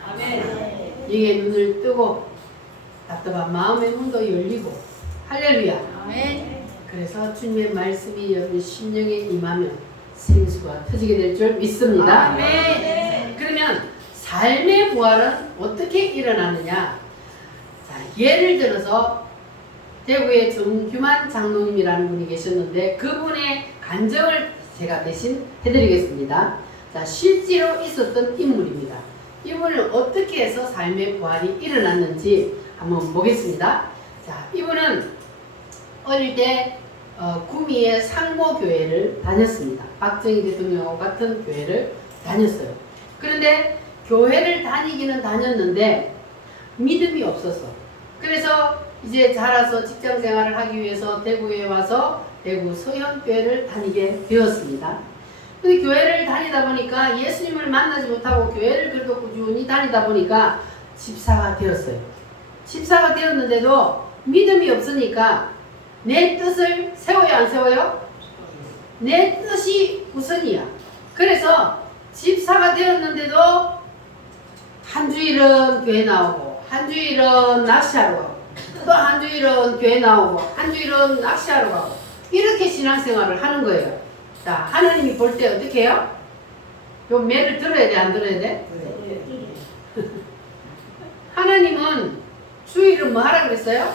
영의 눈을 뜨고 답답한 마음의 문도 열리고 할렐루야. 그래서 주님의 말씀이 여러분 심령에 임하면 생수가 터지게 될 줄 믿습니다. 그러면 삶의 부활은 어떻게 일어나느냐? 자, 예를 들어서 대구에 정규만 장로님이라는 분이 계셨는데 그분의 간증을 제가 대신 해드리겠습니다. 자, 실제로 있었던 인물입니다. 이분은 어떻게 해서 삶의 부활이 일어났는지 한번 보겠습니다. 자, 이분은 어릴 때 구미의 상모교회를 다녔습니다. 박정희 대통령과 같은 교회를 다녔어요. 그런데 교회를 다니기는 다녔는데 믿음이 없었어. 그래서 이제 자라서 직장 생활을 하기 위해서 대구에 와서 대구 서현교회를 다니게 되었습니다. 근데 교회를 다니다 보니까 예수님을 만나지 못하고 교회를 그래도 꾸준히 다니다 보니까 집사가 되었어요. 집사가 되었는데도 믿음이 없으니까 내 뜻을 세워야 안 세워요? 내 뜻이 우선이야. 그래서 집사가 되었는데도 한 주일은 교회 나오고 한 주일은 낚시하러 가고 또 한 주일은 교회 나오고 한 주일은 낚시하러 가고 이렇게 신앙생활을 하는 거예요. 자, 하나님이 볼 때 어떻게 해요? 요 매를 들어야 돼, 안 들어야 돼? 하나님은 주일은 뭐 하라 그랬어요?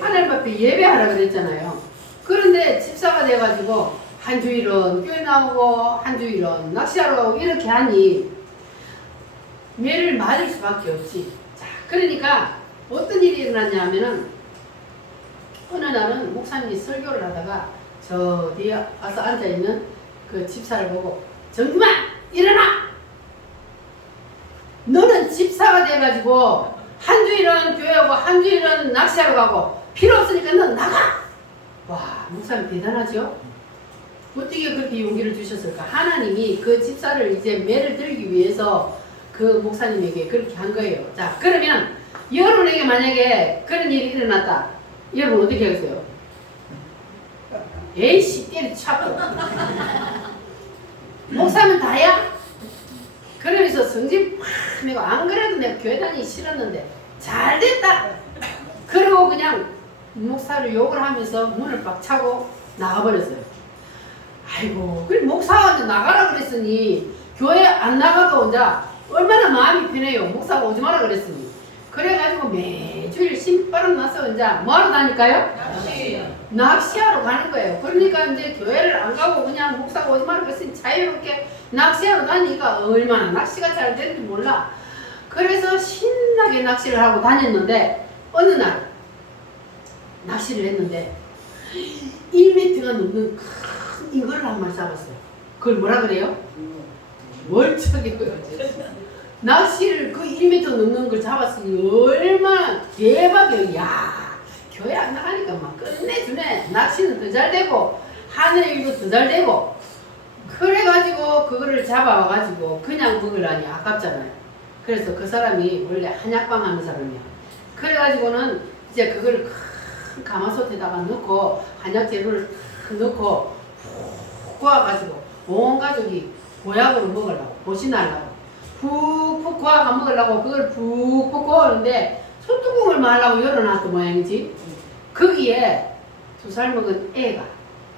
하나님 앞에 예배하라 그랬잖아요. 그런데 집사가 돼가지고 한 주일은 교회 나오고 한 주일은 낚시하러 가고 이렇게 하니 매를 맞을 수밖에 없지. 자, 그러니까 어떤 일이 일어났냐면은 어느 날은 목사님이 설교를 하다가 저 뒤에 와서 앉아있는 그 집사를 보고 정규만 일어나! 너는 집사가 돼가지고 한 주일은 교회하고 한 주일은 낚시하러 가고 필요 없으니까 넌 나가! 와, 목사님 대단하죠? 어떻게 그렇게 용기를 주셨을까? 하나님이 그 집사를 이제 매를 들기 위해서 그 목사님에게 그렇게 한 거예요. 자, 그러면 여러분에게 만약에 그런 일이 일어났다. 여러분 어떻게 하겠어요? 에이씨 때려치고 목사면 다야? 그러면서 성질 팍 내고 안 그래도 내가 교회 다니기 싫었는데 잘 됐다. 그러고 그냥 목사를 욕을 하면서 문을 빡 차고 나가버렸어요. 아이고, 그래 목사한테 나가라 그랬으니 교회 안 나가도 이제 얼마나 마음이 편해요. 목사가 오지 마라 그랬으니. 그래가지고 매주일 신바람 나서 이제 뭐하러 다닐까요? 낚시하러 가는 거예요. 그러니까 이제 교회를 안 가고 그냥 목사가 오지 마라 그랬으니 자유롭게 낚시하러 다니니까 얼마나 낚시가 잘 되는지 몰라. 그래서 신나게 낚시를 하고 다녔는데 어느 날 낚시를 했는데 1m가 넘는 큰 잉어를 한 마리 잡았어요. 그걸 뭐라 그래요? 멀쩡하게 낚시를 그 1m 넘는 걸 잡았으니 얼마나 대박이에요. 야, 교회 안 나가니까 막 끝내주네. 낚시는 더 잘 되고 하늘 일도 더 잘 되고. 그래가지고 그거를 잡아와가지고 그냥 먹으려니 아깝잖아요. 그래서 그 사람이 원래 한약방 하는 사람이야. 그래가지고는 이제 그걸 큰 가마솥에다가 넣고 한약 재료를 넣고 푹 구워가지고 온 가족이 보약으로 먹으려고 보신하려고 푹푹 구워가 먹으려고 그걸 푹푹 구우는데 소뚜껑을 말라고 열어놨던 모양이지. 거기에 2살 먹은 애가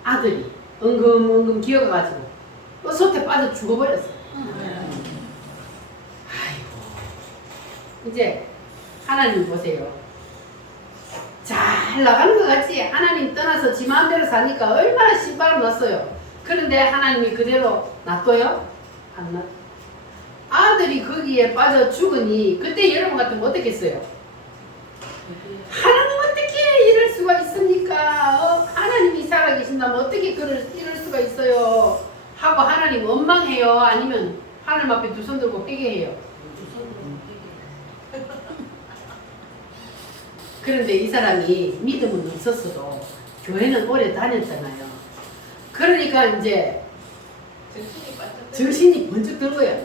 아들이 엉금엉금 기어가가지고 솥에 빠져 죽어버렸어요. 아이고, 이제 하나님 보세요. 잘 나가는 것 같지? 하나님 떠나서 지 마음대로 사니까 얼마나 신바람 났어요. 그런데 하나님이 그대로 놔둬요? 안 놔. 아들이 거기에 빠져 죽으니 그때 여러분 같으면 어떻게 했어요? 하나님 어떻게 이럴 수가 있습니까? 하나님이 살아계신다면 어떻게 이럴 수가 있어요? 하고 하나님 원망해요? 아니면 하나님 앞에 두 손 들고 회개해요? 그런데 이 사람이 믿음은 없었어도 교회는 오래 다녔잖아요. 그러니까 이제 정신이 번쩍 든 거야.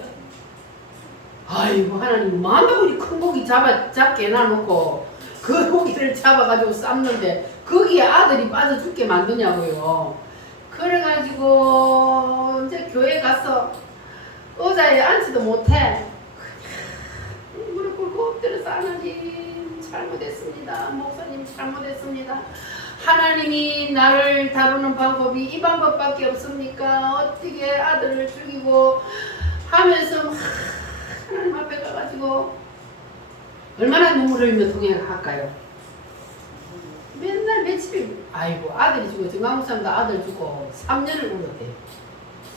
아이고, 하나님 마음대로 큰 고기 잡게 해놔놓고 그 고기를 잡아가지고 삶는데 거기에 아들이 빠져 죽게 만드냐고요. 그래가지고 이제 교회 가서 의자에 앉지도 못해. 그냥 무릎 꿇고 엎드려서 하나님 잘못했습니다. 목사님 잘못했습니다. 하나님이 나를 다루는 방법이 이 방법밖에 없습니까? 어떻게 아들을 죽이고 하면서 막 하나님 앞에 가가지고 얼마나 눈물을 흘리며 통행할까요? 맨날 며칠, 아이고 아들이 죽어. 정광목사님도 아들 죽고 3년을 울었대요.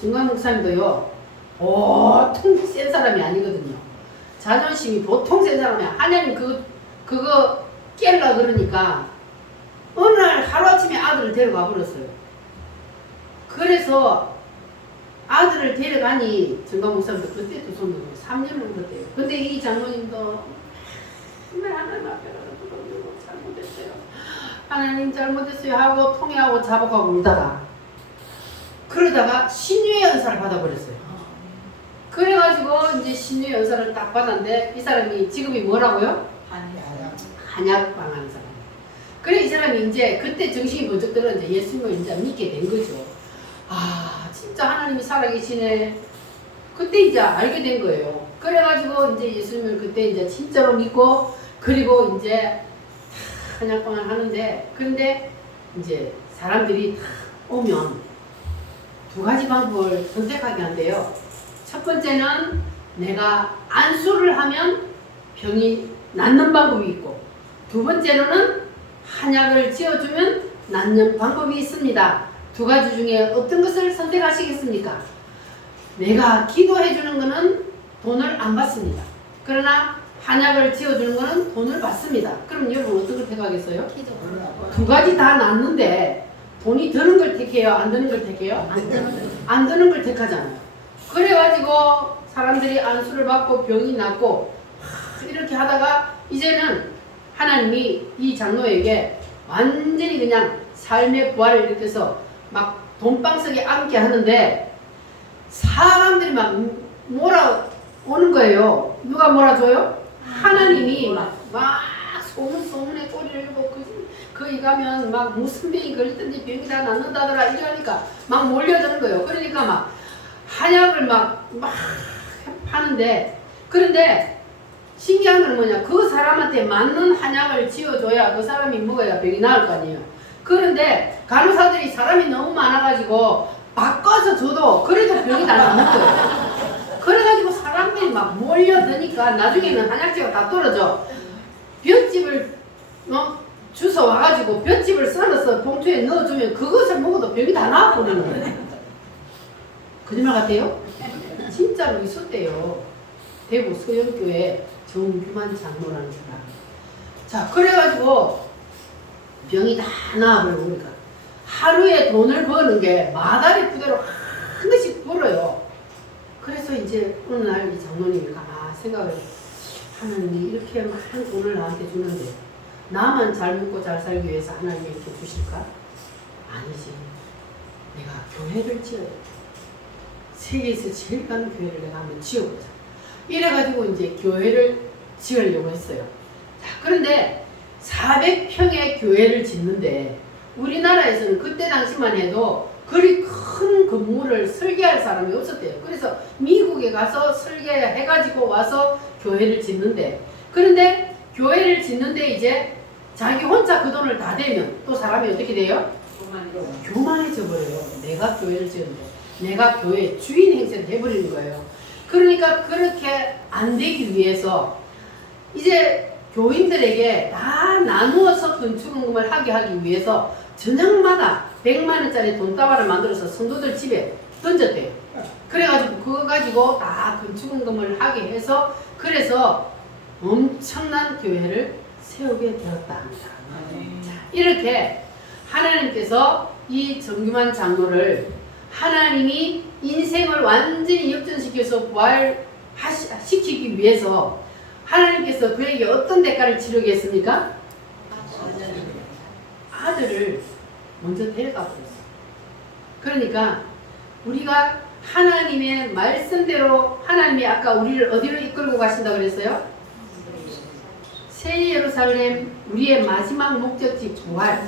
정광목사님도요 보통 센 사람이 아니거든요. 자존심이 보통 센 사람이야. 하나님 그거 깰라 그러니까 어느 날 하루아침에 아들을 데려가 버렸어요. 그래서 아들을 데려가니 정광목사님도 그때 두 손 들고 3년을 울었대요. 근데 이 장모님도 맨날 하나님 앞에 가서 잘못했어요. 하나님 잘못했어요 하고 통회하고 자복하고 울다가 그러다가 신유의 은사를 받아버렸어요. 그래가지고 이제 신유 연사를 딱 받았는데 이 사람이 직업이 뭐라고요? 한약방 하는 사람. 그래 이 사람이 이제 그때 정신이 번쩍 들어 이제 예수님을 이제 믿게 된 거죠. 아 진짜 하나님이 살아계시네. 그때 이제 알게 된 거예요. 그래가지고 이제 예수님을 그때 이제 진짜로 믿고 그리고 이제 한약방을 하는데 그런데 이제 사람들이 다 오면 두 가지 방법을 선택하게 한대요. 첫 번째는 내가 안수를 하면 병이 낫는 방법이 있고 두 번째로는 한약을 지어주면 낫는 방법이 있습니다. 두 가지 중에 어떤 것을 선택하시겠습니까? 내가 기도해주는 것은 돈을 안 받습니다. 그러나 한약을 지어주는 것은 돈을 받습니다. 그럼 여러분 어떤 걸 택하겠어요? 두 가지 다 낫는데 돈이 드는 걸 택해요? 안 드는 걸 택해요? 안 드는 걸 택하잖아요. 그래가지고 사람들이 안수를 받고 병이 낫고 이렇게 하다가 이제는 하나님이 이 장로에게 완전히 그냥 삶의 부활을 일으켜서 막 돈방석에 앉게 하는데 사람들이 막 몰아오는 거예요. 누가 몰아줘요? 하나님이 막 소문에 꼬리를 일고 거기 가면 막 무슨 병이 걸리든지 병이 다 낫는다더라 이러니까 막 몰려드는 거예요. 그러니까 막 한약을 막 하는데 그런데 신기한 건 뭐냐 그 사람한테 맞는 한약을 지어줘야 그 사람이 먹어야 병이 나을 거 아니에요. 그런데 간호사들이 사람이 너무 많아가지고 바꿔서 줘도 그래도 병이 다 낫는 거예요. 그래가지고 사람들이 막 몰려드니까 나중에는 한약재가 다 떨어져. 볏짚을 주워 와가지고 볏짚을 썰어서 봉투에 넣어주면 그것을 먹어도 병이 다 나아버리는 거예요. 거짓말 같아요? 진짜로 있었대요. 대구 서영교회 정규만 장로라는 사람. 자, 그래가지고 병이 다 나아버리고 그러니까 하루에 돈을 버는 게 마다리 부대로 한 대씩 벌어요. 그래서 이제 어느 날 이 장로님이 가만히 생각을 하나님이 이렇게 많은 돈을 나한테 주는데 나만 잘 먹고 잘 살기 위해서 하나님이 이렇게 주실까? 아니지. 내가 교회를 지어야 돼. 세계에서 제일 가는 교회를 내가 한번 지어보자. 이래가지고 이제 교회를 지으려고 했어요. 자, 그런데 400평의 교회를 짓는데 우리나라에서는 그때 당시만 해도 그리 큰 건물을 설계할 사람이 없었대요. 그래서 미국에 가서 설계해가지고 와서 교회를 짓는데 그런데 교회를 짓는데 이제 자기 혼자 그 돈을 다 대면 또 사람이 어떻게 돼요? 교만해져 버려요. 내가 교회를 지었는데 내가 교회 주인 행세를 해버리는 거예요. 그러니까 그렇게 안 되기 위해서 이제 교인들에게 다 나누어서 건축금을 하게 하기 위해서 저녁마다 100만원짜리 돈다발을 만들어서 성도들 집에 던졌대요. 그래가지고 그거 가지고 다 건축금을 하게 해서 그래서 엄청난 교회를 세우게 되었다 합니다. 이렇게 하나님께서 이 정규만 장로를 하나님이 인생을 완전히 역전시켜서 부활시키기 위해서 하나님께서 그에게 어떤 대가를 치르게 했습니까? 아들을 먼저 데려가 버렸어요. 그러니까 우리가 하나님의 말씀대로 하나님이 아까 우리를 어디로 이끌고 가신다고 그랬어요? 새 예루살렘 우리의 마지막 목적지 부활.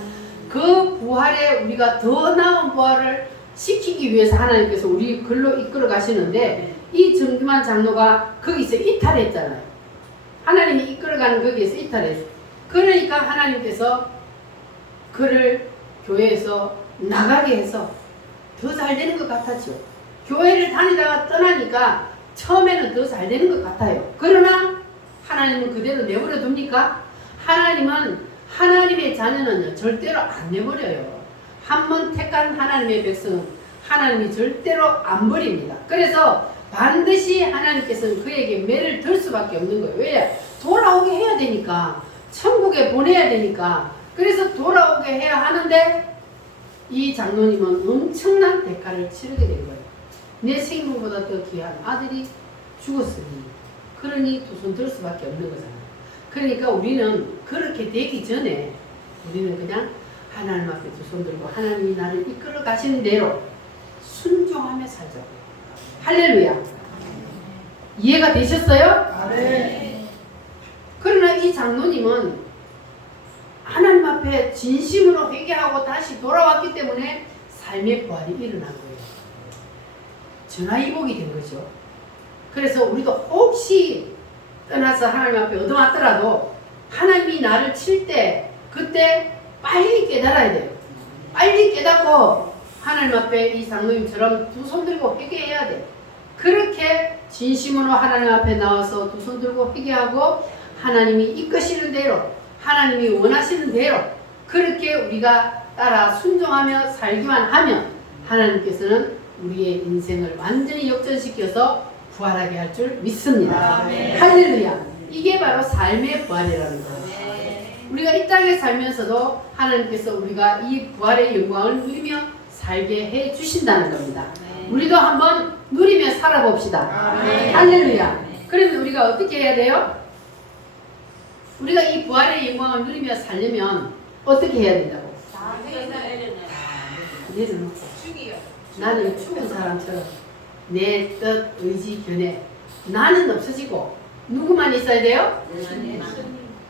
그 부활에 우리가 더 나은 부활을 시키기 위해서 하나님께서 우리 글로 이끌어 가시는데 이 정규만 장로가 거기서 이탈했잖아요. 하나님이 이끌어가는 거기에서 이탈했어요. 그러니까 하나님께서 그를 교회에서 나가게 해서 더 잘 되는 것 같았죠. 교회를 다니다가 떠나니까 처음에는 더 잘 되는 것 같아요. 그러나 하나님은 그대로 내버려 둡니까? 하나님은 하나님의 자녀는요 절대로 안 내버려요. 한 번 택한 하나님의 백성은 하나님이 절대로 안 버립니다. 그래서 반드시 하나님께서는 그에게 매를 들 수밖에 없는 거예요. 왜? 돌아오게 해야 되니까. 천국에 보내야 되니까. 그래서 돌아오게 해야 하는데 이 장로님은 엄청난 대가를 치르게 된 거예요. 내 생명보다 더 귀한 아들이 죽었으니 그러니 두 손 들 수밖에 없는 거잖아요. 그러니까 우리는 그렇게 되기 전에 우리는 그냥 하나님 앞에 두 손 들고 하나님이 나를 이끌어 가시는 대로 순종하며 살자고요. 할렐루야. 이해가 되셨어요? 아멘. 그러나 이 장로님은 하나님 앞에 진심으로 회개하고 다시 돌아왔기 때문에 삶의 부활이 일어난 거예요. 전화위복이 된 거죠. 그래서 우리도 혹시 떠나서 하나님 앞에 얻어맞더라도 하나님이 나를 칠 때 그때 빨리 깨달아야 돼요. 빨리 깨닫고 하나님 앞에 이 장로님처럼 두 손 들고 회개해야 돼요. 그렇게 진심으로 하나님 앞에 나와서 두 손 들고 회개하고 하나님이 이끄시는 대로 하나님이 원하시는 대로 그렇게 우리가 따라 순종하며 살기만 하면 하나님께서는 우리의 인생을 완전히 역전시켜서 부활하게 할 줄 믿습니다. 아멘. 할렐루야. 이게 바로 삶의 부활이라는 거예요. 네. 우리가 이 땅에 살면서도 하나님께서 우리가 이 부활의 영광을 누리며 살게 해 주신다는 겁니다. 우리도 한번 누리며 살아봅시다. 아멘. 할렐루야. 그러면 우리가 어떻게 해야 돼요? 우리가 이 부활의 영광을 누리며 살려면 어떻게 해야 된다고? 내려놓고 나는 죽은 사람처럼 내 뜻, 의지, 견해 나는 없어지고 누구만 있어야 돼요?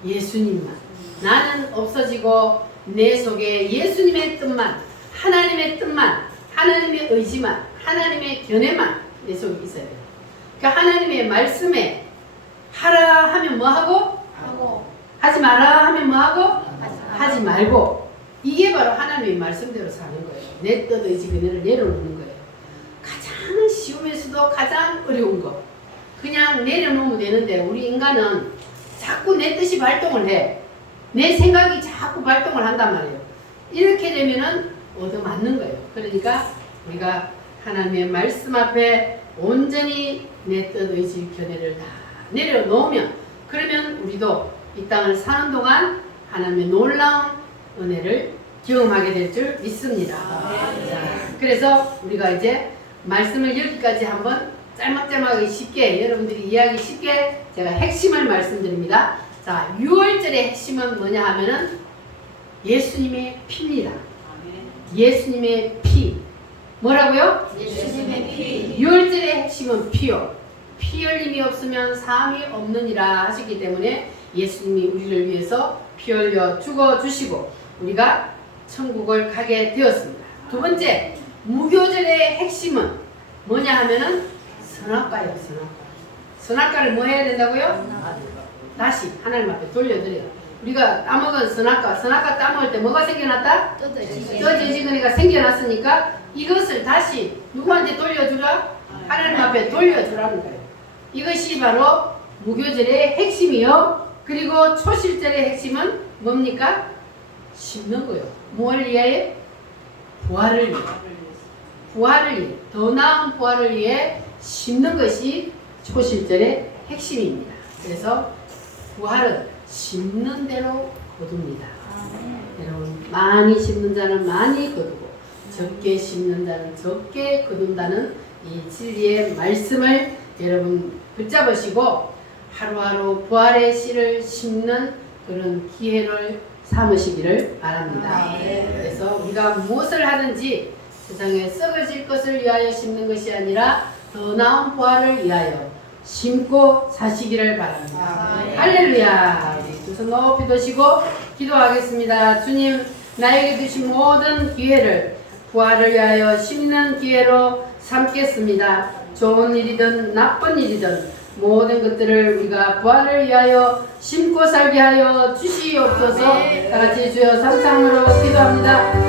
예수님만. 나는 없어지고 내 속에 예수님의 뜻만, 하나님의 뜻만, 하나님의 의지만, 하나님의 견해만 내 속에 있어야 돼요. 그러니까 하나님의 말씀에 하라 하면 뭐 하고? 하고 하지 마라 하면 뭐 하고? 하지 하지 말고. 이게 바로 하나님의 말씀대로 사는 거예요. 내 뜻, 의지, 견해를 내려놓는 거예요. 가장 쉬우면서도 가장 어려운 거. 그냥 내려놓으면 되는데 우리 인간은 자꾸 내 뜻이 발동을 해. 내 생각이 자꾸 발동을 한단 말이에요. 이렇게 되면은 얻어맞는 거예요. 그러니까 우리가 하나님의 말씀 앞에 온전히 내 뜻, 의지, 견해를 다 내려놓으면 그러면 우리도 이 땅을 사는 동안 하나님의 놀라운 은혜를 경험하게 될 줄 믿습니다. 자, 그래서 우리가 이제 말씀을 여기까지 한번 짤막짤막하게 쉽게 여러분들이 이해하기 쉽게 제가 핵심을 말씀드립니다. 자, 6월절의 핵심은 뭐냐 하면은 예수님의 피입니다. 예수님의 피. 뭐라고요? 예수님의 피. 6월절의 핵심은 피요. 피 흘림이 없으면 사함이 없느니라 하셨기 때문에 예수님이 우리를 위해서 피 흘려 죽어주시고 우리가 천국을 가게 되었습니다. 두 번째, 무교절의 핵심은 뭐냐 하면은 선악과예요. 선악과를 뭐 해야 된다고요? 다시 하나님 앞에 돌려드려요. 우리가 따먹은 선악과 따먹을 때 뭐가 생겨났다? 떠지지근이가 생겨났으니까 이것을 다시 누구한테 돌려주라? 하나님 앞에 돌려주라는 거예요. 이것이 바로 무교절의 핵심이요. 그리고 초실절의 핵심은 뭡니까? 심는 거예요. 뭘 위하여? 부활을 위해. 부활을 위해. 더 나은 부활을 위해 심는 것이 초실절의 핵심입니다. 그래서 부활은 심는 대로 거둡니다. 여러분, 많이 심는 자는 많이 거두고 적게 심는 자는 적게 거둔다는 이 진리의 말씀을 여러분 붙잡으시고 하루하루 부활의 씨를 심는 그런 기회를 삼으시기를 바랍니다. 그래서 우리가 무엇을 하든지 세상에 썩어질 것을 위하여 심는 것이 아니라 더 나은 부활을 위하여 심고 사시기를 바랍니다. 할렐루야. 두 손 높이 드시고 기도하겠습니다. 주님, 나에게 주신 모든 기회를 부활을 위하여 심는 기회로 삼겠습니다. 좋은 일이든 나쁜 일이든 모든 것들을 우리가 부활을 위하여 심고 살게 하여 주시옵소서. 다 같이 주여 삼창으로 기도합니다.